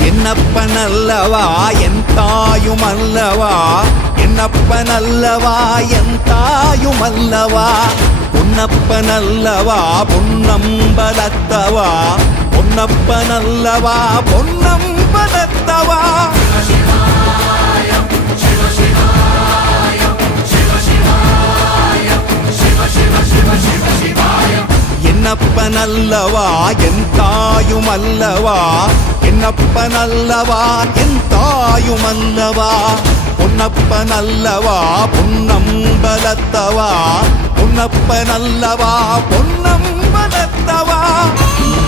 என்னப்பனல்லவா என் தாயுமல்லவா, என்னப்பனல்லவா என் தாயுமல்லவா, பொன்னப்பனல்லவா பொன்னம்பலத்தவா, பொன்னப்பனல்லவா பொன்னம்பலத்தவா. என்னப்பனல்லவா என் தாயுமல்லவா, என்னப்பனல்லவா என் தாயுமல்லவா, பொன்னப்பனல்லவா பொன்னம்பலத்தவா, பொன்னப்பனல்லவா பொன்னம்பலத்தவா.